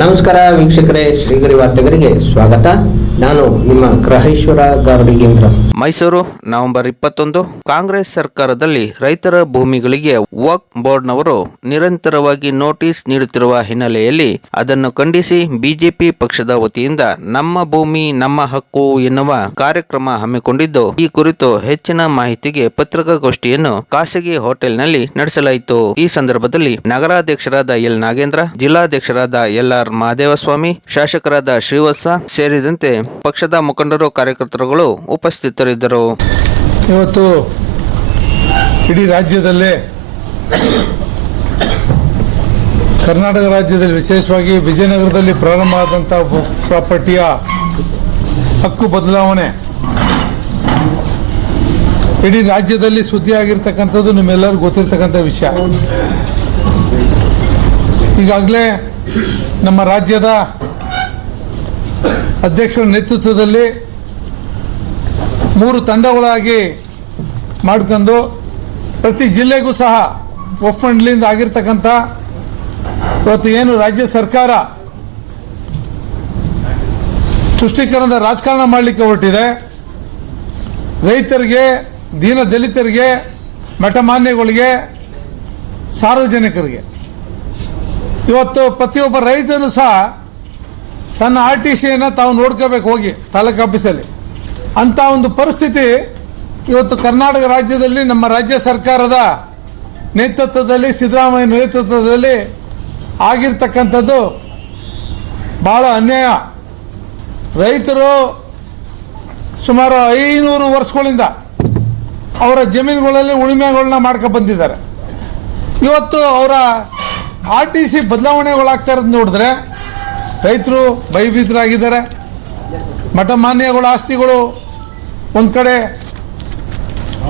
ನಮಸ್ಕಾರ ವೀಕ್ಷಕರೇ, ಶ್ರೀಗರಿ ವಾರ್ತೆಗರಿಗೆ ಸ್ವಾಗತ. ನಾನು ನಿಮ್ಮ ಗ್ರಹೇಶ್ವರ ಗಾರ್ಡಿಗೇಂದ್ರ ಮೈಸೂರು, ನವೆಂಬರ್ ಇಪ್ಪತ್ತೊಂದು. ಕಾಂಗ್ರೆಸ್ ಸರ್ಕಾರದಲ್ಲಿ ರೈತರ ಭೂಮಿಗಳಿಗೆ ವಕ್ ಬೋರ್ಡ್ನವರು ನಿರಂತರವಾಗಿ ನೋಟಿಸ್ ನೀಡುತ್ತಿರುವ ಹಿನ್ನೆಲೆಯಲ್ಲಿ ಅದನ್ನು ಖಂಡಿಸಿ ಬಿಜೆಪಿ ಪಕ್ಷದ ವತಿಯಿಂದ ನಮ್ಮ ಭೂಮಿ, ನಮ್ಮ ಹಕ್ಕು ಎನ್ನುವ ಕಾರ್ಯಕ್ರಮ ಹಮ್ಮಿಕೊಂಡಿದ್ದು, ಈ ಕುರಿತು ಹೆಚ್ಚಿನ ಮಾಹಿತಿಗೆ ಪತ್ರಿಕಾಗೋಷ್ಠಿಯನ್ನು ಖಾಸಗಿ ಹೋಟೆಲ್ನಲ್ಲಿ ನಡೆಸಲಾಯಿತು. ಈ ಸಂದರ್ಭದಲ್ಲಿ ನಗರಾಧ್ಯಕ್ಷರಾದ ಎಲ್ ನಾಗೇಂದ್ರ, ಜಿಲ್ಲಾಧ್ಯಕ್ಷರಾದ ಎಲ್ ಮಹದೇವಸ್ವಾಮಿ ಶಾಸಕರಾದ ಶ್ರೀವತ್ಸ ಸೇರಿದಂತೆ ಪಕ್ಷದ ಮುಖಂಡರು, ಕಾರ್ಯಕರ್ತರುಗಳು ಉಪಸ್ಥಿತರಿದ್ದರು. ಇವತ್ತು ಇಡೀ ರಾಜ್ಯದಲ್ಲೇ ಕರ್ನಾಟಕ ರಾಜ್ಯದಲ್ಲಿ ವಿಶೇಷವಾಗಿ ವಿಜಯನಗರದಲ್ಲಿ ಪ್ರಾರಂಭ ಆದಂಥ ಪ್ರಾಪರ್ಟಿಯ ಹಕ್ಕು ಬದಲಾವಣೆ ಇಡೀ ರಾಜ್ಯದಲ್ಲಿ ಸುದ್ದಿ ಆಗಿರ್ತಕ್ಕಂಥದ್ದು ನಿಮ್ಮೆಲ್ಲರಿಗೂ ಗೊತ್ತಿರ್ತಕ್ಕಂಥ ವಿಷಯ. ಈಗಾಗಲೇ ನಮ್ಮ ರಾಜ್ಯದ ಅಧ್ಯಕ್ಷರ ನೇತೃತ್ವದಲ್ಲಿ ಮೂರು ತಂಡಗಳಾಗಿ ಮಾಡ್ಕೊಂಡು ಪ್ರತಿ ಜಿಲ್ಲೆಗೂ ಸಹ ಒಪ್ಪಂಡ್ಲಿಂದ ಆಗಿರ್ತಕ್ಕಂಥ ಇವತ್ತು ಏನು ರಾಜ್ಯ ಸರ್ಕಾರ ತುಷ್ಟೀಕರಣದ ರಾಜಕಾರಣ ಮಾಡಲಿಕ್ಕೆ ಹೊರಟಿದೆ. ರೈತರಿಗೆ, ದೀನ ದಲಿತರಿಗೆ ಮಠಮಾನ್ಯಗಳಿಗೆ ಸಾರ್ವಜನಿಕರಿಗೆ. ಇವತ್ತು ಪ್ರತಿಯೊಬ್ಬ ರೈತನು ಸಹ ತನ್ನ ಆರ್ ಟಿ ಸಿಯನ್ನು ತಾವು ನೋಡ್ಕೋಬೇಕು ಹೋಗಿ ತಾಲೂಕು ಆಫೀಸಲ್ಲಿ. ಅಂತ ಒಂದು ಪರಿಸ್ಥಿತಿ ಇವತ್ತು ಕರ್ನಾಟಕ ರಾಜ್ಯದಲ್ಲಿ, ನಮ್ಮ ರಾಜ್ಯ ಸರ್ಕಾರದ ನೇತೃತ್ವದಲ್ಲಿ, ಸಿದ್ದರಾಮಯ್ಯ ನೇತೃತ್ವದಲ್ಲಿ ಆಗಿರ್ತಕ್ಕಂಥದ್ದು ಭಾಳ ಅನ್ಯಾಯ. ರೈತರು ಸುಮಾರು ಐನೂರು ವರ್ಷಗಳಿಂದ ಅವರ ಜಮೀನುಗಳಲ್ಲಿ ಉಳಿಮೆಗಳನ್ನ ಮಾಡ್ಕೊ ಬಂದಿದ್ದಾರೆ. ಇವತ್ತು ಅವರ ಆರ್ ಟಿ ಸಿ ಬದಲಾವಣೆಗಳಾಗ್ತಾ ಇರೋದು ನೋಡಿದ್ರೆ ರೈತರು ಭಯಭೀತರಾಗಿದ್ದಾರೆ. ಮಠಮಾನ್ಯಗಳ ಆಸ್ತಿಗಳು, ಒಂದು ಕಡೆ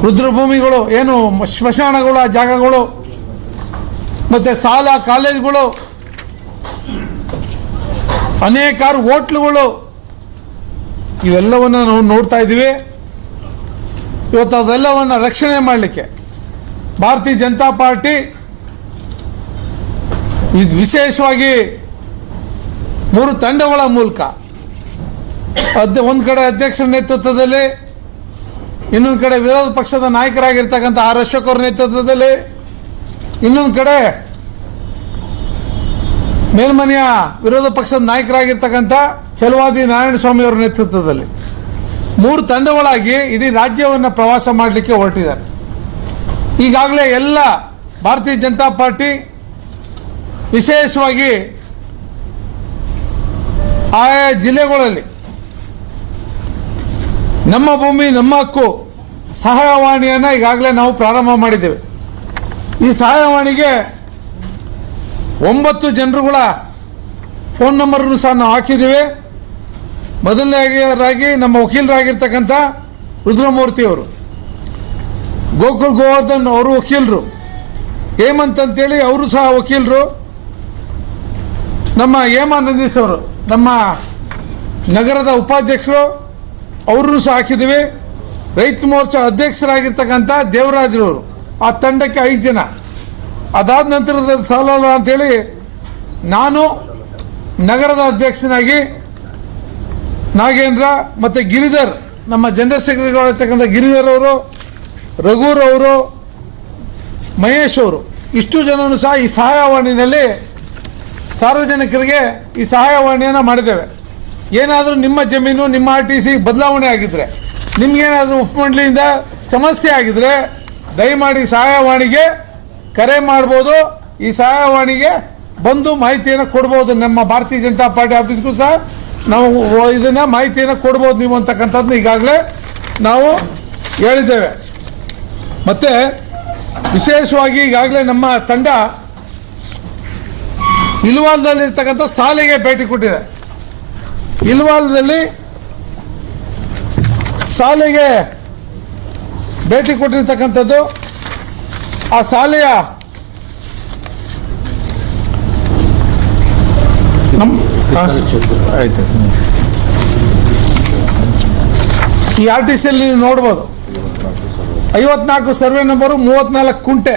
ರುದ್ರಭೂಮಿಗಳು, ಏನು ಸ್ಮಶಾನಗಳ ಜಾಗಗಳು, ಮತ್ತು ಸಾಲ ಕಾಲೇಜುಗಳು, ಅನೇಕಾರು ಹೋಟ್ಲುಗಳು, ಇವೆಲ್ಲವನ್ನು ನಾವು ನೋಡ್ತಾ ಇದ್ದೀವಿ. ಇವತ್ತು ಅವೆಲ್ಲವನ್ನು ರಕ್ಷಣೆ ಮಾಡಲಿಕ್ಕೆ ಭಾರತೀಯ ಜನತಾ ಪಾರ್ಟಿ ವಿಶೇಷವಾಗಿ ಮೂರು ತಂಡಗಳ ಮೂಲಕ. ಅಧ್ಯ ಒಂದು ಕಡೆ ಅಧ್ಯಕ್ಷರ ನೇತೃತ್ವದಲ್ಲಿ, ಇನ್ನೊಂದು ಕಡೆ ವಿರೋಧ ಪಕ್ಷದ ನಾಯಕರಾಗಿರ್ತಕ್ಕಂಥ ಆರ್ ಅಶೋಕ್ ನೇತೃತ್ವದಲ್ಲಿ, ಇನ್ನೊಂದು ಕಡೆ ಮೇಲ್ಮನೆಯ ವಿರೋಧ ಪಕ್ಷದ ನಾಯಕರಾಗಿರ್ತಕ್ಕಂಥ ನಾರಾಯಣ ನಾರಾಯಣಸ್ವಾಮಿ ಅವರ ನೇತೃತ್ವದಲ್ಲಿ. ಮೂರು ತಂಡಗಳಾಗಿ ಇಡೀ ರಾಜ್ಯವನ್ನು ಪ್ರವಾಸ ಮಾಡಲಿಕ್ಕೆ ಹೊರಟಿದ್ದಾರೆ. ಈಗಾಗಲೇ ಎಲ್ಲ ಭಾರತೀಯ ಜನತಾ ಪಾರ್ಟಿ ವಿಶೇಷವಾಗಿ ಆಯಾ ಜಿಲ್ಲೆಗಳಲ್ಲಿ ನಮ್ಮ ಭೂಮಿ, ನಮ್ಮ ಹಕ್ಕು ಸಹಾಯವಾಣಿಯನ್ನು ಈಗಾಗಲೇ ನಾವು ಪ್ರಾರಂಭ ಮಾಡಿದ್ದೇವೆ. ಈ ಸಹಾಯವಾಣಿಗೆ ಒಂಬತ್ತು ಜನರುಗಳ ಫೋನ್ ನಂಬರನ್ನು ಸಹ ನಾವು ಹಾಕಿದ್ದೇವೆ. ಮೊದಲನೇದಾಗಿ ನಮ್ಮ ವಕೀಲರಾಗಿರ್ತಕ್ಕಂಥ ರುದ್ರಮೂರ್ತಿ ಅವರು, ಗೋಕುಲ್ ಗೋವರ್ಧನ್ ಅವರು ವಕೀಲರು, ಹೇಮಂತ್ ಅಂತೇಳಿ ಅವರು ಸಹ ವಕೀಲರು. ನಮ್ಮ ಹೇಮಾ ನಂದೀಶ್ ಅವರು ನಮ್ಮ ನಗರದ ಉಪಾಧ್ಯಕ್ಷರು, ಅವರನ್ನು ಸಹ ಹಾಕಿದ್ದೀವಿ. ರೈತ ಮೋರ್ಚಾ ಅಧ್ಯಕ್ಷರಾಗಿರ್ತಕ್ಕಂಥ ದೇವರಾಜರವರು, ಆ ತಂಡಕ್ಕೆ ಐದು ಜನ. ಅದಾದ ನಂತರದ ಸಾಲಲ್ಲ ಅಂತೇಳಿ ನಾನು ನಗರದ ಅಧ್ಯಕ್ಷನಾಗಿ ನಾಗೇಂದ್ರ ಮತ್ತು ಗಿರಿಧರ್, ನಮ್ಮ ಜನರಲ್ ಸೆಕ್ರೆಟರಿಗಳಿರ್ತಕ್ಕಂಥ ಗಿರಿಧರ್ ಅವರು ರಘುರವರು ಮಹೇಶ್ ಅವರು, ಇಷ್ಟು ಜನನು ಸಹ ಈ ಸಹಾಯವಾಣಿನಲ್ಲಿ ಸಾರ್ವಜನಿಕರಿಗೆ ಈ ಸಹಾಯವಾಣಿಯನ್ನು ಮಾಡಿದ್ದೇವೆ. ಏನಾದರೂ ನಿಮ್ಮ ಜಮೀನು, ನಿಮ್ಮ ಆರ್ ಟಿ ಸಿ ಬದಲಾವಣೆ ಆಗಿದ್ರೆ, ನಿಮ್ಗೇನಾದರೂ ಉಪಮಂಡಲಿಯಿಂದ ಸಮಸ್ಯೆ ಆಗಿದ್ರೆ, ದಯಮಾಡಿ ಸಹಾಯವಾಣಿಗೆ ಕರೆ ಮಾಡ್ಬೋದು. ಈ ಸಹಾಯವಾಣಿಗೆ ಬಂದು ಮಾಹಿತಿಯನ್ನು ಕೊಡ್ಬೋದು. ನಮ್ಮ ಭಾರತೀಯ ಜನತಾ ಪಾರ್ಟಿ ಆಫೀಸ್ಗೂ ಸಹ ನಾವು ಇದನ್ನು ಮಾಹಿತಿಯನ್ನು ಕೊಡ್ಬೋದು ನೀವು ಅಂತಕ್ಕಂಥದ್ದನ್ನ ಈಗಾಗಲೇ ನಾವು ಹೇಳಿದ್ದೇವೆ. ಮತ್ತು ವಿಶೇಷವಾಗಿ ಈಗಾಗಲೇ ನಮ್ಮ ತಂಡ ಇಲ್ವಾಲ್ದಲ್ಲಿರ್ತಕ್ಕಂಥ ಶಾಲೆಗೆ ಭೇಟಿ ಕೊಟ್ಟಿದೆ. ಇಲ್ವಾಲ್ದಲ್ಲಿ ಶಾಲೆಗೆ ಭೇಟಿ ಕೊಟ್ಟಿರ್ತಕ್ಕಂಥದ್ದು ಆ ಶಾಲೆಯ ಈ ಆರ್ ಟಿ ಸಿಯಲ್ಲಿ ನೀವು ನೋಡ್ಬೋದು. ಐವತ್ನಾಲ್ಕು ಸರ್ವೆ ನಂಬರು ಮೂವತ್ನಾಲ್ಕು ಕುಂಟೆ.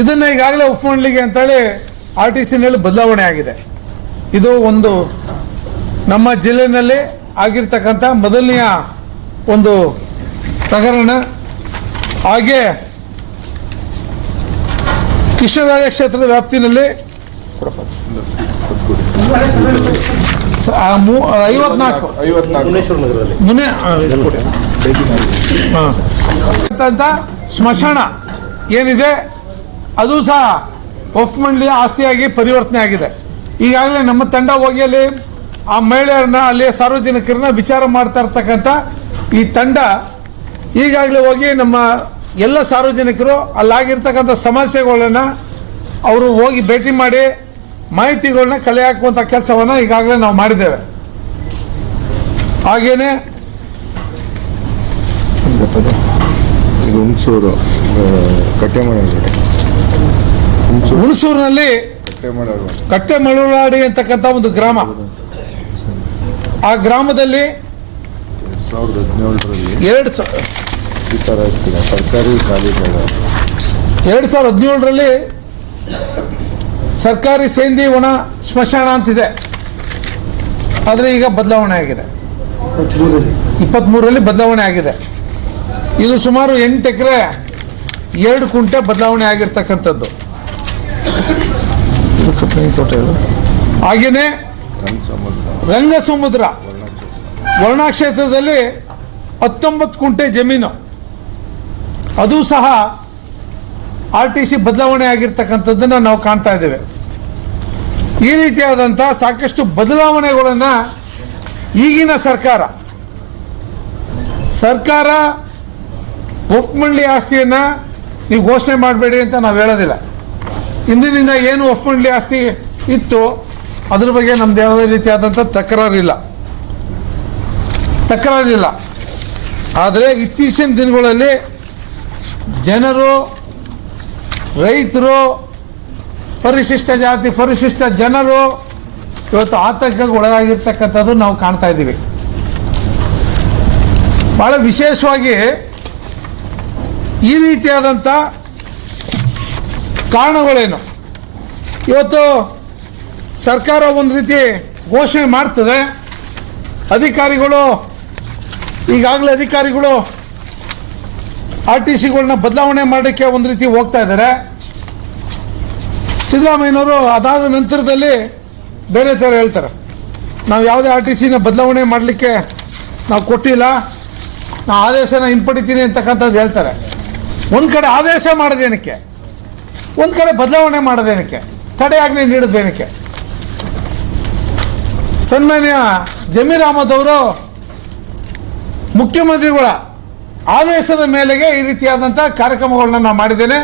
ಇದನ್ನ ಈಗಾಗಲೇ ಉಪಮಂಡಲಿಗೆ ಅಂತೇಳಿ ಆರ್ ಟಿ ಸಿನಲ್ಲಿ ಬದಲಾವಣೆ ಆಗಿದೆ. ಇದು ಒಂದು ನಮ್ಮ ಜಿಲ್ಲೆಯಲ್ಲಿ ಆಗಿರ್ತಕ್ಕಂಥ ಮೊದಲನೆಯ ಒಂದು ಪ್ರಕರಣ. ಹಾಗೆ ಕೃಷ್ಣರಾಜ ಕ್ಷೇತ್ರದ ವ್ಯಾಪ್ತಿನಲ್ಲಿ ಐವತ್ನಾಲ್ಕು. ಸ್ಮಶಾನ ಏನಿದೆ? ಅದು ಸಹ ವಕ್ಫ್ ಮಂಡಳಿಯ ಆಸ್ತಿಯಾಗಿ ಪರಿವರ್ತನೆ ಆಗಿದೆ. ಈಗಾಗಲೇ ನಮ್ಮ ತಂಡ ಹೋಗಿ ಅಲ್ಲಿ ಆ ಮಹಿಳೆಯರನ್ನ ಅಲ್ಲಿ ಸಾರ್ವಜನಿಕರನ್ನ ವಿಚಾರ ಮಾಡ್ತಾ ಇರ್ತಕ್ಕಂಥ ಈ ತಂಡ ಈಗಾಗಲೇ ಹೋಗಿ ನಮ್ಮ ಎಲ್ಲ ಸಾರ್ವಜನಿಕರು ಅಲ್ಲಾಗಿರ್ತಕ್ಕಂಥ ಸಮಸ್ಯೆಗಳನ್ನ ಅವರು ಹೋಗಿ ಭೇಟಿ ಮಾಡಿ ಮಾಹಿತಿಗಳನ್ನ ಕಲೆ ಹಾಕುವಂಥ ಕೆಲಸವನ್ನ ಈಗಾಗಲೇ ನಾವು ಮಾಡಿದ್ದೇವೆ. ಹಾಗೇನೆ ಹುಣಸೂರು ಹುಣಸೂರು ಹುಣಸೂರಿನಲ್ಲಿ ಕಟ್ಟೆಮಳೆ ಕಟ್ಟೆ ಮಳುನಾಡಿ ಅಂತಕ್ಕಂಥ ಒಂದು ಗ್ರಾಮ. ಆ ಗ್ರಾಮದಲ್ಲಿ ಸಾವಿರದ ಹದಿನೇಳರಲ್ಲಿ ಎರಡು ಸರ್ಕಾರಿ ಕಾಲೇಜು ಎರಡು ಸಾವಿರದ ಹದಿನೇಳರಲ್ಲಿ ಸರ್ಕಾರಿ ಸೇಂದಿ ಒಣ ಸ್ಮಶಾನ ಅಂತಿದೆ. ಆದರೆ ಈಗ ಬದಲಾವಣೆ ಆಗಿದೆ. ಇಪ್ಪತ್ತ್ಮೂರರಲ್ಲಿ ಬದಲಾವಣೆ ಆಗಿದೆ. ಇದು ಸುಮಾರು ಎಂಟು ಎಕರೆ ಎರಡು ಕುಂಟೆ ಬದಲಾವಣೆ ಆಗಿರ್ತಕ್ಕಂಥದ್ದು. ಇದು ಕಬ್ಬಿನ ವರ್ಣಕ್ಷೇತ್ರದಲ್ಲಿ ಹತ್ತೊಂಬತ್ತು ಕುಂಟೆ ಜಮೀನು. ಅದು ಸಹ ಆರ್ ಟಿ ಸಿ ಬದಲಾವಣೆ ಆಗಿರ್ತಕ್ಕಂಥದ್ದನ್ನು ನಾವು ಕಾಣ್ತಾ ಇದ್ದೇವೆ. ಈ ರೀತಿಯಾದಂಥ ಸಾಕಷ್ಟು ಬದಲಾವಣೆಗಳನ್ನ ಈಗಿನ ಸರ್ಕಾರ ಸರ್ಕಾರ ಒಪ್ಪಮಂಡ್ಲಿ ಆಸ್ತಿಯನ್ನು ನೀವು ಘೋಷಣೆ ಮಾಡಬೇಡಿ ಅಂತ ನಾವು ಹೇಳೋದಿಲ್ಲ. ಇಂದಿನಿಂದ ಏನು ಒಪ್ಪಮಂಡ್ಲಿ ಆಸ್ತಿ ಇತ್ತು ಅದ್ರ ಬಗ್ಗೆ ನಮ್ದು ಯಾವುದೇ ರೀತಿಯಾದಂಥ ತಕರಾರಿಲ್ಲ. ತಕರಾರಿಲ್ಲ. ಆದರೆ ಇತ್ತೀಚಿನ ದಿನಗಳಲ್ಲಿ ಜನರು, ರೈತರು, ಪರಿಶಿಷ್ಟ ಜಾತಿ, ಪರಿಶಿಷ್ಟ ಜನರು ಇವತ್ತು ಆತಂಕಕ್ಕೆ ಒಳಗಾಗಿರ್ತಕ್ಕಂಥದ್ದು ನಾವು ಕಾಣ್ತಾ ಇದ್ದೀವಿ. ಬಹಳ ವಿಶೇಷವಾಗಿ ಈ ರೀತಿಯಾದಂಥ ಕಾರಣಗಳೇನು? ಇವತ್ತು ಸರ್ಕಾರ ಒಂದು ರೀತಿ ಘೋಷಣೆ ಮಾಡ್ತದೆ. ಅಧಿಕಾರಿಗಳು, ಈಗಾಗಲೇ ಅಧಿಕಾರಿಗಳು ಆರ್ ಟಿ ಸಿಗಳನ್ನ ಬದಲಾವಣೆ ಮಾಡೋಕ್ಕೆ ಒಂದು ರೀತಿ ಹೋಗ್ತಾ ಇದ್ದಾರೆ. ಸಿದ್ದರಾಮಯ್ಯನವರು ಅದಾದ ನಂತರದಲ್ಲಿ ಬೇರೆ ಥರ ಹೇಳ್ತಾರೆ. ನಾವು ಯಾವುದೇ ಆರ್ ಟಿ ಸಿನ ಬದಲಾವಣೆ ಮಾಡಲಿಕ್ಕೆ ನಾವು ಕೊಟ್ಟಿಲ್ಲ. ನಾವು ಆದೇಶನ ಹಿಂಪಡಿತೀನಿ ಅಂತಕ್ಕಂಥದ್ದು ಹೇಳ್ತಾರೆ. ಒಂದು ಕಡೆ ಆದೇಶ ಮಾಡೋದೇನಕ್ಕೆ? ಒಂದು ಕಡೆ ಬದಲಾವಣೆ ಮಾಡೋದೇನಕ್ಕೆ? ತಡೆಯಾಜ್ಞೆ ನೀಡೋದೇನಕ್ಕೆ? ಸನ್ಮಾನ್ಯ ಜಮೀರ್ ಅಹಮದ್ ಅವರು ಮುಖ್ಯಮಂತ್ರಿಗಳ ಆದೇಶದ ಮೇಲೆಗೆ ಈ ರೀತಿಯಾದಂಥ ಕಾರ್ಯಕ್ರಮಗಳನ್ನ ನಾನು ಮಾಡಿದ್ದೇನೆ.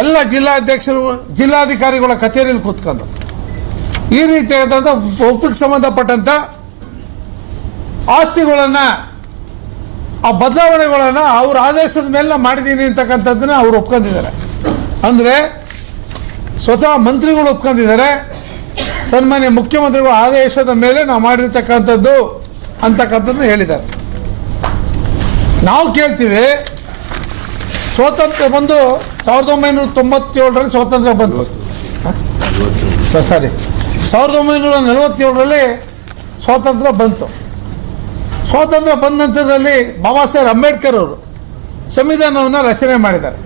ಎಲ್ಲ ಜಿಲ್ಲಾಧ್ಯಕ್ಷರು, ಜಿಲ್ಲಾಧಿಕಾರಿಗಳ ಕಚೇರಿಯಲ್ಲಿ ಕೂತ್ಕೊಂಡು. ಈ ರೀತಿಯಾದಂಥ ಒಪ್ಪಿಗೆ ಸಂಬಂಧಪಟ್ಟಂತ ಆಸ್ತಿಗಳನ್ನ, ಆ ಬದಲಾವಣೆಗಳನ್ನ ಅವ್ರ ಆದೇಶದ ಮೇಲೆ ಮಾಡಿದ್ದೀನಿ ಅಂತಕ್ಕಂಥದ್ದನ್ನ ಅವ್ರು ಒಪ್ಕೊಂಡಿದ್ದಾರೆ. ಅಂದ್ರೆ ಸ್ವತಃ ಮಂತ್ರಿಗಳು ಒಪ್ಕೊಂಡಿದ್ದಾರೆ. ಸನ್ಮಾನ್ಯ ಮುಖ್ಯಮಂತ್ರಿಗಳ ಆದೇಶದ ಮೇಲೆ ನಾವು ಮಾಡಿರ್ತಕ್ಕಂಥದ್ದು ಅಂತಕ್ಕಂಥದ್ದು ಹೇಳಿದ್ದಾರೆ. ನಾವು ಕೇಳ್ತೀವಿ, ಸ್ವಾತಂತ್ರ್ಯ ಬಂದು ಸಾವಿರದ ಒಂಬೈನೂರ ತೊಂಬತ್ತೇಳರಲ್ಲಿ ಸ್ವಾತಂತ್ರ್ಯ ಬಂತು. ಸಾರಿ, ಸಾವಿರದ ಒಂಬೈನೂರ ನಲವತ್ತೇಳರಲ್ಲಿ ಸ್ವಾತಂತ್ರ್ಯ ಬಂತು. ಸ್ವಾತಂತ್ರ್ಯ ಬಂದ ನಂತರದಲ್ಲಿ ಬಾಬಾ ಸಾಹೇಬ್ ಅಂಬೇಡ್ಕರ್ ಅವರು ಸಂವಿಧಾನವನ್ನು ರಚನೆ ಮಾಡಿದ್ದಾರೆ.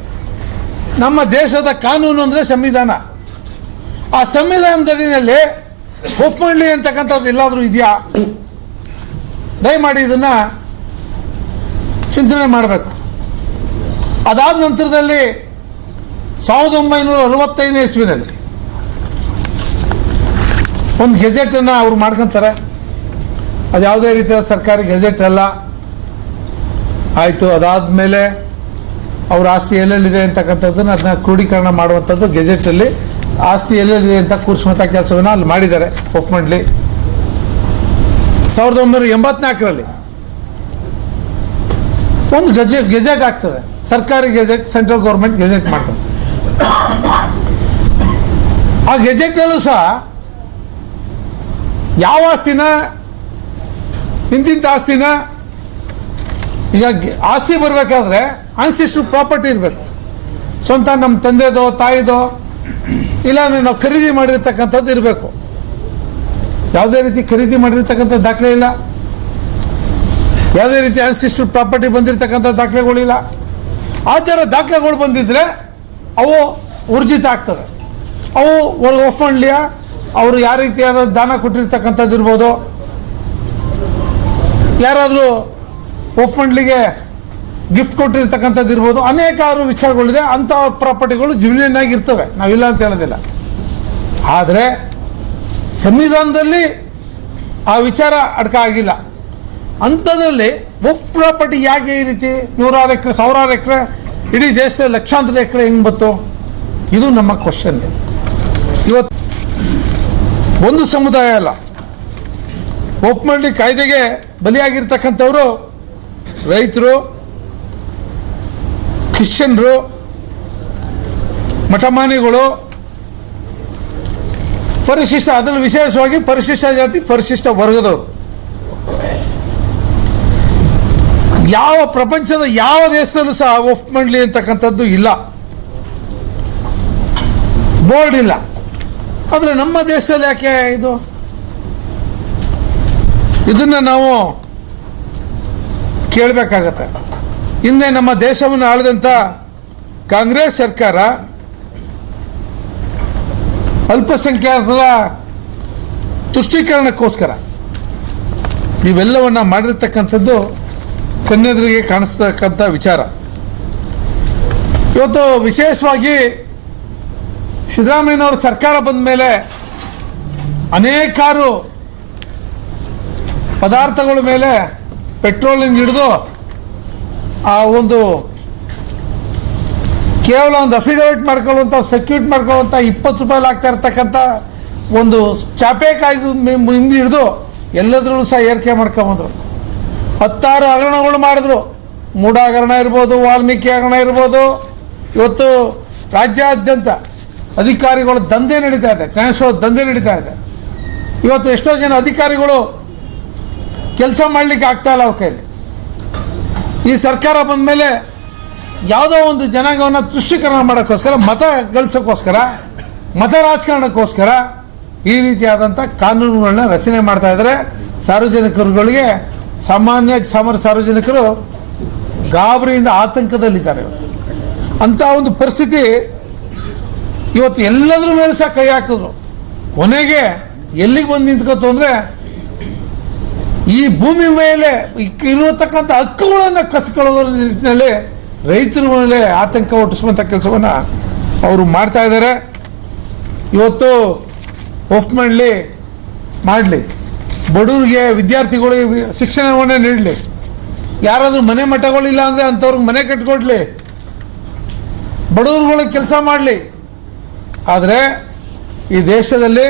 ನಮ್ಮ ದೇಶದ ಕಾನೂನು ಅಂದರೆ ಸಂವಿಧಾನ. ಆ ಸಂವಿಧಾನದಡಿನಲ್ಲಿ ಒಪ್ಪಳ್ಳಿ ಅಂತಕ್ಕಂಥದ್ದು ಎಲ್ಲಾದರೂ ಇದೆಯಾ? ದಯಮಾಡಿ ಇದನ್ನ ಚಿಂತನೆ ಮಾಡಬೇಕು. ಅದಾದ ನಂತರದಲ್ಲಿ ಸಾವಿರದ ಒಂಬೈನೂರ ಅರವತ್ತೈದನೇ ಇಸ್ವಿನಲ್ಲಿ ಒಂದು ಗೆಜೆಟನ್ನು ಅವ್ರು ಮಾಡ್ಕೊಂತಾರೆ. ಅದು ಯಾವುದೇ ರೀತಿಯ ಸರ್ಕಾರಿ ಗೆಜೆಟ್ ಅಲ್ಲ ಆಯಿತು, ಅದಾದಮೇಲೆ ಅವ್ರ ಆಸ್ತಿ ಎಲ್ಲೆಲ್ಲಿದೆ ಅಂತಕ್ಕಂಥದ್ದನ್ನು ಅದನ್ನ ಕ್ರೋಢೀಕರಣ ಮಾಡುವಂಥದ್ದು ಗೆಜೆಟಲ್ಲಿ ಆಸ್ತಿ ಎಲ್ಲೆಲ್ಲಿದೆ ಅಂತ ಕೂರಿಸುವಂಥ ಕೆಲಸವನ್ನು ಅಲ್ಲಿ ಮಾಡಿದ್ದಾರೆ ಒಪ್ಪಮಂಡ್ಲಿ ಸಾವಿರದ ಒಂಬೈನೂರ ಎಂಬತ್ನಾಲ್ಕರಲ್ಲಿ ಒಂದು ಗೆಜೆಟ್ ಗೆಜೆಟ್ ಆಗ್ತದೆ. ಸರ್ಕಾರಿ ಗೆಜೆಟ್, ಸೆಂಟ್ರಲ್ ಗೌರ್ಮೆಂಟ್ ಗೆಜೆಟ್ ಮಾಡ್ತದೆ. ಆ ಗೆಜೆಟಲ್ಲೂ ಸಹ ಯಾವ ಆಸ್ತಿನ ಇಂತಿಂಥ ಆಸ್ತಿನ, ಈಗ ಆಸ್ತಿ ಬರಬೇಕಾದ್ರೆ ಅನ್ಸಿಸ್ಟು ಪ್ರಾಪರ್ಟಿ ಇರಬೇಕು. ಸ್ವಂತ ನಮ್ಮ ತಂದೆದೋ, ತಾಯಿದೋ, ಇಲ್ಲ ನಾವು ಖರೀದಿ ಮಾಡಿರ್ತಕ್ಕಂಥದ್ದು ಇರಬೇಕು. ಯಾವುದೇ ರೀತಿ ಖರೀದಿ ಮಾಡಿರ್ತಕ್ಕಂಥ ದಾಖಲೆ ಇಲ್ಲ. ಯಾವುದೇ ರೀತಿ ಅನ್ಸಿಸ್ಟೆಡ್ ಪ್ರಾಪರ್ಟಿ ಬಂದಿರತಕ್ಕಂಥ ದಾಖಲೆಗಳಿಲ್ಲ ಆ ಥರ ದಾಖಲೆಗಳು ಬಂದಿದ್ರೆ ಅವು ಊರ್ಜಿತ ಆಗ್ತದೆ ಅವು ಒಫಂಡ್ಲಿಯ ಅವರು ಯಾವ ರೀತಿಯಾದ ದಾನ ಕೊಟ್ಟಿರ್ತಕ್ಕಂಥದ್ದು ಇರ್ಬೋದು. ಯಾರಾದರೂ ಒಫಂಡ್ಲಿಗೆ ಗಿಫ್ಟ್ ಕೊಟ್ಟಿರ್ತಕ್ಕಂಥದ್ದು ಇರ್ಬೋದು ಅನೇಕಾರು ವಿಚಾರಗಳಿದೆ ಅಂಥ ಪ್ರಾಪರ್ಟಿಗಳು ಜೀವನ ಇರ್ತವೆ. ನಾವಿಲ್ಲ ಅಂತ ಹೇಳೋದಿಲ್ಲ. ಆದರೆ, ಸಂವಿಧಾನದಲ್ಲಿ ಆ ವಿಚಾರ ಅಡ್ಕ ಆಗಿಲ್ಲ. ಅಂಥದ್ರಲ್ಲಿ ಬುಕ್ ಪ್ರಾಪರ್ಟಿ ಯಾಕೆ ಈ ರೀತಿ ನೂರಾರು ಎಕರೆ, ಸಾವಿರಾರು ಎಕರೆ, ಇಡೀ ದೇಶದಲ್ಲಿ ಲಕ್ಷಾಂತರ ಎಕರೆ ಹೆಂಗೆ ಬಂತು? ಇದು ನಮ್ಮ ಕ್ವಶನ್ ಇವತ್ತು ಒಂದು ಸಮುದಾಯ ಅಲ್ಲ. ಮಾಡಲಿ ಕಾಯ್ದೆಗೆ ಬಲಿಯಾಗಿರ್ತಕ್ಕಂಥವರು ರೈತರು ಕ್ರಿಶ್ಚಿಯನ್ರು, ಮಠಮಾನಿಗಳು, ಪರಿಶಿಷ್ಟ ಅದರಲ್ಲಿ ವಿಶೇಷವಾಗಿ ಪರಿಶಿಷ್ಟ ಜಾತಿ, ಪರಿಶಿಷ್ಟ ವರ್ಗದವರು. ಯಾವ ಪ್ರಪಂಚದ ಯಾವ ದೇಶದಲ್ಲೂ ಸಹ ಒಫ್ ಮಾಡಲಿ ಅಂತಕ್ಕಂಥದ್ದು ಇಲ್ಲ. ಬೋರ್ಡ್ ಇಲ್ಲ. ಆದರೆ ನಮ್ಮ ದೇಶದಲ್ಲಿ ಯಾಕೆ ಇದು? ಇದನ್ನ ನಾವು ಕೇಳಬೇಕಾಗತ್ತೆ. ಹಿಂದೆ ನಮ್ಮ ದೇಶವನ್ನು ಆಳಿದಂಥ ಕಾಂಗ್ರೆಸ್ ಸರ್ಕಾರ ಅಲ್ಪಸಂಖ್ಯಾತರ ತುಷ್ಟೀಕರಣಕ್ಕೋಸ್ಕರ ಇವೆಲ್ಲವನ್ನ ಮಾಡಿರ್ತಕ್ಕಂಥದ್ದು ಕಣ್ಣೆದುರಿಗೆ ಕಾಣಿಸ್ತಕ್ಕಂಥ ವಿಚಾರ. ಇವತ್ತು ವಿಶೇಷವಾಗಿ ಸಿದ್ದರಾಮಯ್ಯನವ್ರ ಸರ್ಕಾರ ಬಂದ ಮೇಲೆ ಅನೇಕಾರು ಪದಾರ್ಥಗಳ ಮೇಲೆ ಪೆಟ್ರೋಲಿಂದ ಹಿಡಿದು ಆ ಒಂದು ಕೇವಲ ಒಂದು ಅಫಿಡವಿಟ್ ಮಾಡ್ಕೊಳ್ಳುವಂಥ ಸೆಕ್ಯೂಟ್ ಮಾಡ್ಕೊಳ್ಳುವಂಥ ಇಪ್ಪತ್ತು ರೂಪಾಯಿ ಆಗ್ತಾ ಇರ್ತಕ್ಕಂಥ ಒಂದು ಚಾಪೆ ಕಾಯ್ದ ಹಿಂದೆ ಹಿಡಿದು ಎಲ್ಲದ್ರಲ್ಲೂ ಸಹ ಏರಿಕೆ ಮಾಡ್ಕೊಂಬಂದ್ರು ಹತ್ತಾರು ಹಗರಣಗಳು ಮಾಡಿದ್ರು. ಮೂಡ ಹಗರಣ ಇರ್ಬೋದು, ವಾಲ್ಮೀಕಿ ಹಗರಣ ಇರ್ಬೋದು, ಇವತ್ತು ರಾಜ್ಯಾದ್ಯಂತ ಅಧಿಕಾರಿಗಳು ದಂಧೆ ನಡೀತಾ ಇದೆ ಟ್ರಾನ್ಸ್ಫರ್ ದಂಧೆ ನಡೀತಾ ಇದೆ. ಇವತ್ತು ಎಷ್ಟೋ ಜನ ಅಧಿಕಾರಿಗಳು ಕೆಲಸ ಮಾಡಲಿಕ್ಕೆ ಆಗ್ತಾ ಇಲ್ಲ ಅವ್ರ ಕೈಲಿ. ಈ ಸರ್ಕಾರ ಬಂದ ಮೇಲೆ ಯಾವುದೋ ಒಂದು ಜನಾಂಗವನ್ನು ತುಷ್ಟೀಕರಣ ಮಾಡೋಕ್ಕೋಸ್ಕರ, ಮತ ಗಳಿಸೋಕ್ಕೋಸ್ಕರ, ಮತ ರಾಜಕಾರಣಕ್ಕೋಸ್ಕರ ಈ ರೀತಿಯಾದಂಥ ಕಾನೂನುಗಳನ್ನ ರಚನೆ ಮಾಡ್ತಾ ಇದ್ದಾರೆ. ಸಾರ್ವಜನಿಕರುಗಳಿಗೆ ಸಾಮಾನ್ಯ ಸಾಮಾನ್ಯ ಸಾರ್ವಜನಿಕರು ಗಾಬರಿಯಿಂದ ಆತಂಕದಲ್ಲಿದ್ದಾರೆ ಇವತ್ತು. ಅಂಥ ಒಂದು ಪರಿಸ್ಥಿತಿ ಇವತ್ತು ಎಲ್ಲದರ ಮೇಲೆ ಸಹ ಕೈ ಹಾಕಿದ್ರು. ಕೊನೆಗೆ ಎಲ್ಲಿಗೆ ಬಂದು ನಿಂತ್ಕೋತು ಅಂದರೆ ಈ ಭೂಮಿ ಮೇಲೆ ಇರತಕ್ಕಂಥ ಹಕ್ಕುಗಳನ್ನು ಕಸ್ಕೊಳ್ಳೋದ್ರ ನಿಟ್ಟಿನಲ್ಲಿ ರೈತರ ಮೇಲೆ ಆತಂಕ ಹುಟ್ಟಿಸುವಂಥ ಕೆಲಸವನ್ನು ಅವರು ಮಾಡ್ತಾ ಇದ್ದಾರೆ. ಇವತ್ತು ಒಫ್ ಮಾಡಲಿ ಮಾಡಲಿ. ಬಡವರಿಗೆ ವಿದ್ಯಾರ್ಥಿಗಳಿಗೆ ಶಿಕ್ಷಣವನ್ನು ಶಿಕ್ಷಣವನ್ನೇ ನೀಡಲಿ. ಯಾರಾದರೂ ಮನೆ ಮಠಗಳಿಲ್ಲ ಅಂದರೆ ಅಂಥವ್ರಿಗೆ ಮನೆ ಕಟ್ಕೊಡ್ಲಿ. ಬಡವರುಗಳಿಗೆ ಕೆಲಸ ಮಾಡಲಿ. ಆದರೆ ಈ ದೇಶದಲ್ಲಿ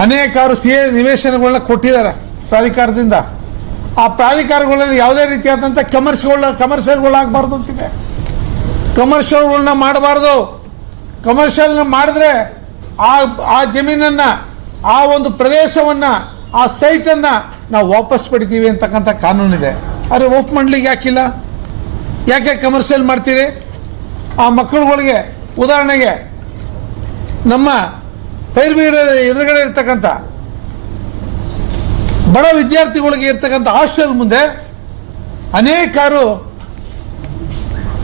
ಅನೇಕಾರು ಸಿ ಎ ನಿವೇಶನಗಳನ್ನ ಕೊಟ್ಟಿದ್ದಾರೆ. ಪ್ರಾಧಿಕಾರದಿಂದ. ಆ ಪ್ರಾಧಿಕಾರಗಳಲ್ಲಿ ಯಾವುದೇ ರೀತಿಯಾದಂಥ ಕಮರ್ಷಿಯಲ್ ಕಮರ್ಷಿಯಲ್ಗಳು ಆಗಬಾರ್ದು ಅಂತಿದೆ. ಕಮರ್ಷಿಯಲ್ಗಳನ್ನ ಮಾಡಬಾರ್ದು. ಕಮರ್ಷಿಯಲ್ನ ಮಾಡಿದ್ರೆ ಆ ಆ ಜಮೀನನ್ನು, ಆ ಒಂದು ಪ್ರದೇಶವನ್ನು, ಆ ಸೈಟನ್ನು ನಾವು ವಾಪಸ್ ಪಡಿತೀವಿ ಅಂತಕ್ಕಂಥ ಕಾನೂನಿದೆ. ಆದರೆ ಓಪ್ ಮಾಡ್ಲಿಕ್ಕೆ ಯಾಕಿಲ್ಲ ಯಾಕೆ ಕಮರ್ಷಿಯಲ್ ಮಾಡ್ತೀರಿ? ಆ ಮಕ್ಕಳುಗಳಿಗೆ ಉದಾಹರಣೆಗೆ ನಮ್ಮ ಪೈರ್ಬೀಡ ಎದುರುಗಡೆ ಇರ್ತಕ್ಕಂಥ ಬಡ ವಿದ್ಯಾರ್ಥಿಗಳಿಗೆ ಇರ್ತಕ್ಕಂಥ ಹಾಸ್ಟೆಲ್ ಮುಂದೆ ಅನೇಕಾರು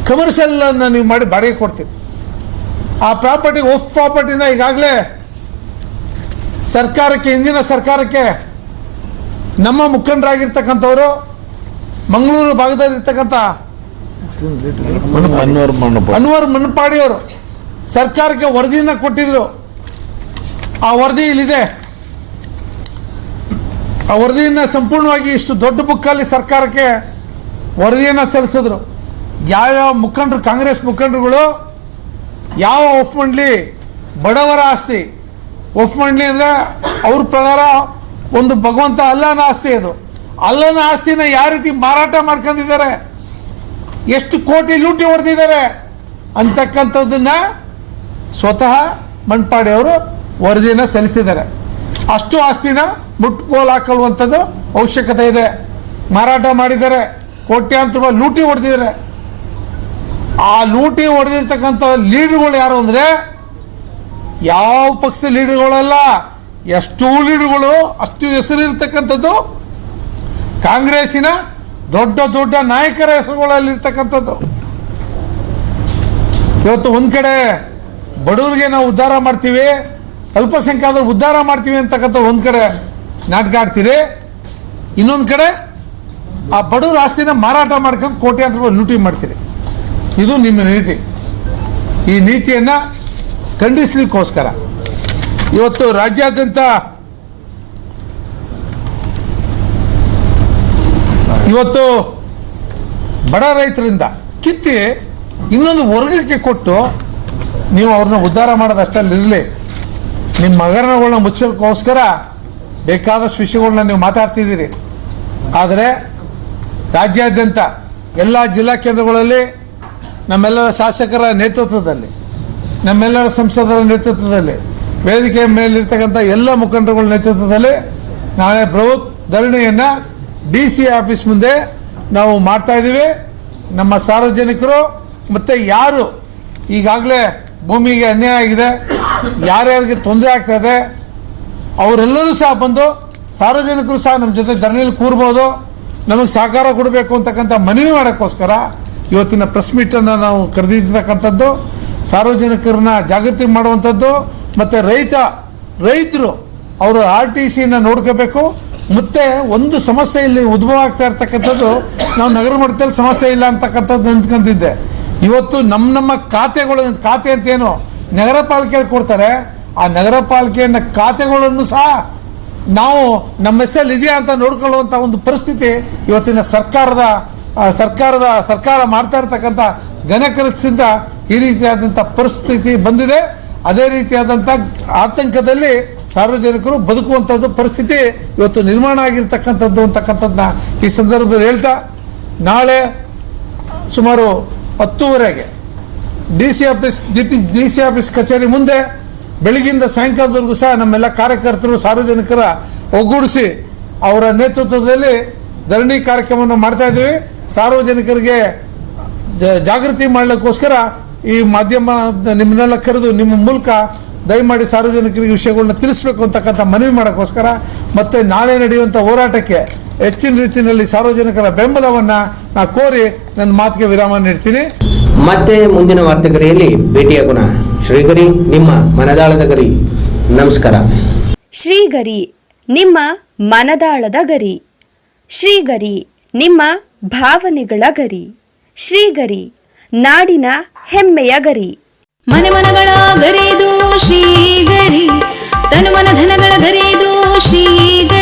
ಕಮರ್ಷಿಯಲ್ ಅನ್ನ ನೀವು ಮಾಡಿ ಬಾಡಿಗೆ ಕೊಡ್ತೀರಿ. ಆ ಪ್ರಾಪರ್ಟಿ ಓಫ್ ಪ್ರಾಪರ್ಟಿನ ಈಗಾಗಲೇ ಸರ್ಕಾರಕ್ಕೆ ಹಿಂದಿನ ಸರ್ಕಾರಕ್ಕೆ ನಮ್ಮ ಮುಖಂಡರಾಗಿರ್ತಕ್ಕಂಥವರು ಮಂಗಳೂರು ಭಾಗದಲ್ಲಿರ್ತಕ್ಕಂಥ ಅನ್ವರ್ ಮಣ್ಣಪ್ಪ. ಅನ್ವರ್ ಮನ್ಪಾಡಿಯವರು ಸರ್ಕಾರಕ್ಕೆ ವರದಿಯನ್ನು ಕೊಟ್ಟಿದ್ರು. ಆ ವರದಿ ಇಲ್ಲಿದೆ. ಆ ವರದಿಯನ್ನು ಸಂಪೂರ್ಣವಾಗಿ ಇಷ್ಟು ದೊಡ್ಡ ಬುಕ್ಕಲ್ಲಿ ಸರ್ಕಾರಕ್ಕೆ ವರದಿಯನ್ನು ಸಲ್ಲಿಸಿದ್ರು. ಯಾವ್ಯಾವ ಮುಖಂಡರು, ಕಾಂಗ್ರೆಸ್ ಮುಖಂಡರುಗಳು, ಯಾವ ಒಫ್ ಮಂಡ್ಲಿ ಬಡವರ ಆಸ್ತಿ ಒಫ್ ಮಂಡ್ಲಿ ಅಂದರೆ ಅವ್ರ ಪ್ರಕಾರ ಒಂದು ಭಗವಂತ ಅಲ್ಲನ ಆಸ್ತಿ ಅದು. ಅಲ್ಲನ ಆಸ್ತಿನ ಯಾವ ರೀತಿ ಮಾರಾಟ ಮಾಡ್ಕೊಂಡಿದ್ದಾರೆ, ಎಷ್ಟು ಕೋಟಿ ಲೂಟಿ ಹೊಡೆದಿದ್ದಾರೆ ಅಂತಕ್ಕಂಥದ್ದನ್ನ ಸ್ವತಃ ಮಣ್ಪಾಡಿ ಅವರು ವರದಿಯನ್ನು ಸಲ್ಲಿಸಿದ್ದಾರೆ. ಅಷ್ಟು ಆಸ್ತಿನ ಮುಟ್ಕೋಲ್ ಹಾಕಲ್ವಂಥದ್ದು ಅವಶ್ಯಕತೆ ಇದೆ. ಮಾರಾಟ ಮಾಡಿದ್ದಾರೆ. ಕೋಟ್ಯಾಂತರ ರೂಪಾಯಿ ಲೂಟಿ ಹೊಡೆದಿದ್ದಾರೆ. ಆ ಲೂಟಿ ಹೊಡೆದಿರ್ತಕ್ಕಂಥ ಲೀಡರ್ಗಳು ಯಾರು ಅಂದ್ರೆ ಯಾವ ಪಕ್ಷ ಲೀಡರ್ಗಳಲ್ಲ. ಎಷ್ಟು ಲೀಡರ್ಗಳು ಅಷ್ಟು ಹೆಸರಿರ್ತಕ್ಕಂಥದ್ದು ಕಾಂಗ್ರೆಸ್ಸಿನ ದೊಡ್ಡ ದೊಡ್ಡ ನಾಯಕರ ಹೆಸರುಗಳಲ್ಲಿರ್ತಕ್ಕಂಥದ್ದು. ಇವತ್ತು ಒಂದು ಕಡೆ ಬಡವರಿಗೆ ನಾವು ಉದ್ಧಾರ ಮಾಡ್ತೀವಿ. ಅಲ್ಪಸಂಖ್ಯಾತರು ಉದ್ಧಾರ ಮಾಡ್ತೀವಿ ಅಂತಕ್ಕಂಥ ಒಂದು ಕಡೆ ನಾಟಕ ಆಡ್ತೀರಿ, ಇನ್ನೊಂದು ಕಡೆ ಆ ಬಡವರ ಆಸ್ತಿನ ಮಾರಾಟ ಮಾಡ್ಕೊಂಡು ಕೋಟ್ಯಾಂತರ ರೂಪಾಯಿ ಲೂಟಿ ಮಾಡ್ತೀರಿ. ಇದು ನಿಮ್ಮ ನೀತಿ. ಈ ನೀತಿಯನ್ನ ಖಂಡಿಸ್ಲಿಕ್ಕೋಸ್ಕರ. ಇವತ್ತು ರಾಜ್ಯಾದ್ಯಂತ ಇವತ್ತು ಬಡ ರೈತರಿಂದ ಕಿತ್ತಿ ಇನ್ನೊಂದು ವರ್ಗಕ್ಕೆ ಕೊಟ್ಟು ನೀವು ಅವ್ರನ್ನ ಉದ್ಧಾರ ಮಾಡೋದು ಇರಲಿ. ನಿಮ್ಮ ಹಗರಣಗಳನ್ನ ಮುಚ್ಚೋಕ್ಕೋಸ್ಕರ ಬೇಕಾದಷ್ಟು ವಿಷಯಗಳನ್ನ ನೀವು ಮಾತಾಡ್ತಿದ್ದೀರಿ. ಆದರೆ ರಾಜ್ಯಾದ್ಯಂತ ಎಲ್ಲ ಜಿಲ್ಲಾ ಕೇಂದ್ರಗಳಲ್ಲಿ ನಮ್ಮೆಲ್ಲರ ಶಾಸಕರ ನೇತೃತ್ವದಲ್ಲಿ, ನಮ್ಮೆಲ್ಲರ ಸಂಸದರ ನೇತೃತ್ವದಲ್ಲಿ ವೇದಿಕೆ ಮೇಲಿರ್ತಕ್ಕಂಥ ಎಲ್ಲ ಮುಖಂಡರುಗಳ ನೇತೃತ್ವದಲ್ಲಿ ನಾಳೆ ಬೃಹತ್ ಧರಣಿಯನ್ನು ಡಿ ಸಿ ಆಫೀಸ್ ಮುಂದೆ ನಾವು ಮಾಡ್ತಾ ಇದ್ದೀವಿ. ನಮ್ಮ ಸಾರ್ವಜನಿಕರು ಮತ್ತು ಯಾರು ಈಗಾಗಲೇ ಭೂಮಿಗೆ ಅನ್ಯಾಯ ಆಗಿದೆ, ಯಾರ್ಯಾರಿಗೆ ತೊಂದರೆ ಆಗ್ತಾ ಇದೆ, ಅವರೆಲ್ಲರೂ ಸಹ ಬಂದು ಸಾರ್ವಜನಿಕರು ಸಹ ನಮ್ಮ ಜೊತೆ ಧರಣಿಯಲ್ಲಿ ಕೂರ್ಬೋದು, ನಮಗೆ ಸಹಕಾರ ಕೊಡಬೇಕು ಅಂತಕ್ಕಂಥ ಮನವಿ ಮಾಡೋಕ್ಕೋಸ್ಕರ ಇವತ್ತಿನ ಪ್ರೆಸ್ ಮೀಟನ್ನು ನಾವು ಕರೆದಿರ್ತಕ್ಕಂಥದ್ದು, ಸಾರ್ವಜನಿಕರನ್ನ ಜಾಗೃತಿ ಮಾಡುವಂಥದ್ದು, ಮತ್ತು ರೈತ, ರೈತರು ಅವರು ಆರ್ ಟಿ ಸಿನ ನೋಡ್ಕೋಬೇಕು, ಮತ್ತೆ ಒಂದು ಸಮಸ್ಯೆ ಇಲ್ಲಿ ಉದ್ಭವ ಆಗ್ತಾ ಇರ್ತಕ್ಕಂಥದ್ದು, ನಾವು ನಗರ ಮಟ್ಟದಲ್ಲಿ ಸಮಸ್ಯೆ ಇಲ್ಲ ಅಂತಕ್ಕಂಥದ್ದು ಅಂದ್ಕೊಂತಿದ್ದೆ ಇವತ್ತು ನಮ್ಮ ನಮ್ಮ ಖಾತೆಗಳು ಖಾತೆ ಅಂತ ಏನು ನಗರ ಪಾಲಿಕೆಯಲ್ಲಿ ಕೊಡ್ತಾರೆ, ಆ ನಗರ ಪಾಲಿಕೆಯನ್ನ ಖಾತೆಗಳನ್ನು ಸಹ ನಾವು ನಮ್ಮ ಹೆಸರಲ್ಲಿ ಇದೆಯಾ ಅಂತ ನೋಡ್ಕೊಳ್ಳುವಂತ ಒಂದು ಪರಿಸ್ಥಿತಿ ಇವತ್ತಿನ ಸರ್ಕಾರದ ಸರ್ಕಾರದ, ಸರ್ಕಾರ ಮಾಡ್ತಾ ಇರ್ತಕ್ಕಂಥ ಘನಕರಿಸಿಂದ ಈ ರೀತಿಯಾದಂಥ ಪರಿಸ್ಥಿತಿ ಬಂದಿದೆ. ಅದೇ ರೀತಿಯಾದಂಥ ಆತಂಕದಲ್ಲಿ ಸಾರ್ವಜನಿಕರು ಬದುಕುವಂಥದ್ದು ಪರಿಸ್ಥಿತಿ ಇವತ್ತು ನಿರ್ಮಾಣ ಆಗಿರ್ತಕ್ಕಂಥದ್ದು ಅಂತಕ್ಕಂಥದ್ದನ್ನ ಈ ಸಂದರ್ಭದಲ್ಲಿ ಹೇಳ್ತಾ, ನಾಳೆ ಸುಮಾರು ಹತ್ತೂವರೆಗೆ D C office D P D C office ಕಚೇರಿ ಮುಂದೆ ಬೆಳಗಿಂದ ಸಾಯಂಕಾಲದವರೆಗೂ ಸಹ ನಮ್ಮೆಲ್ಲ ಕಾರ್ಯಕರ್ತರು, ಸಾರ್ವಜನಿಕರ ಒಗ್ಗೂಡಿಸಿ ಅವರ ನೇತೃತ್ವದಲ್ಲಿ ಧರಣಿ ಕಾರ್ಯಕ್ರಮವನ್ನು ಮಾಡ್ತಾ ಇದ್ದೀವಿ. ಸಾರ್ವಜನಿಕರಿಗೆ ಜಾಗೃತಿ ಮಾಡಲಿಕ್ಕೋಸ್ಕರ ಈ ಮಾಧ್ಯಮ ನಿಮ್ಮನ್ನೆಲ್ಲ ಕರೆದು ನಿಮ್ಮ ಮೂಲಕ ದಯಮಾಡಿ ಸಾರ್ವಜನಿಕರಿಗೆ ವಿಷಯಗಳನ್ನ ತಿಳಿಸ್ಬೇಕು ಅಂತಕ್ಕಂಥ ಮನವಿ ಮಾಡೋಕ್ಕೋಸ್ಕರ ಮತ್ತೆ ನಾಳೆ ನಡೆಯುವಂಥ ಹೋರಾಟಕ್ಕೆ ಹೆಚ್ಚಿನ ರೀತಿಯಲ್ಲಿ ಸಾರ್ವಜನಿಕರ ಬೆಂಬಲವನ್ನ ನಾ ಕೋರಿ ನನ್ನ ಮಾತಿಗೆ ವಿರಾಮ ನೀಡ್ತೀನಿ. ಮತ್ತೆ ಮುಂದಿನ ವಾರ್ತೆಗರಿಯಲ್ಲಿ ಭೇಟಿಯಾಗೋಣ ಶ್ರೀಗರಿ ನಿಮ್ಮ ಮನದಾಳದ ಗರಿ. ನಮಸ್ಕಾರ. ಶ್ರೀಗರಿ ನಿಮ್ಮ ಮನದಾಳದ ಗರಿ. ಶ್ರೀಗರಿ ನಿಮ್ಮ ಭಾವನೆಗಳ ಗರಿ. ಶ್ರೀಗರಿ ನಾಡಿನ ಹೆಮ್ಮೆಯ ಗರಿ. ಮನೆ ಮನಗಳ ಗರಿದು ಶ್ರೀಗರಿ ತನು ಮನ ಧನಗಳ ಗರಿದು ಶ್ರೀಗರಿ.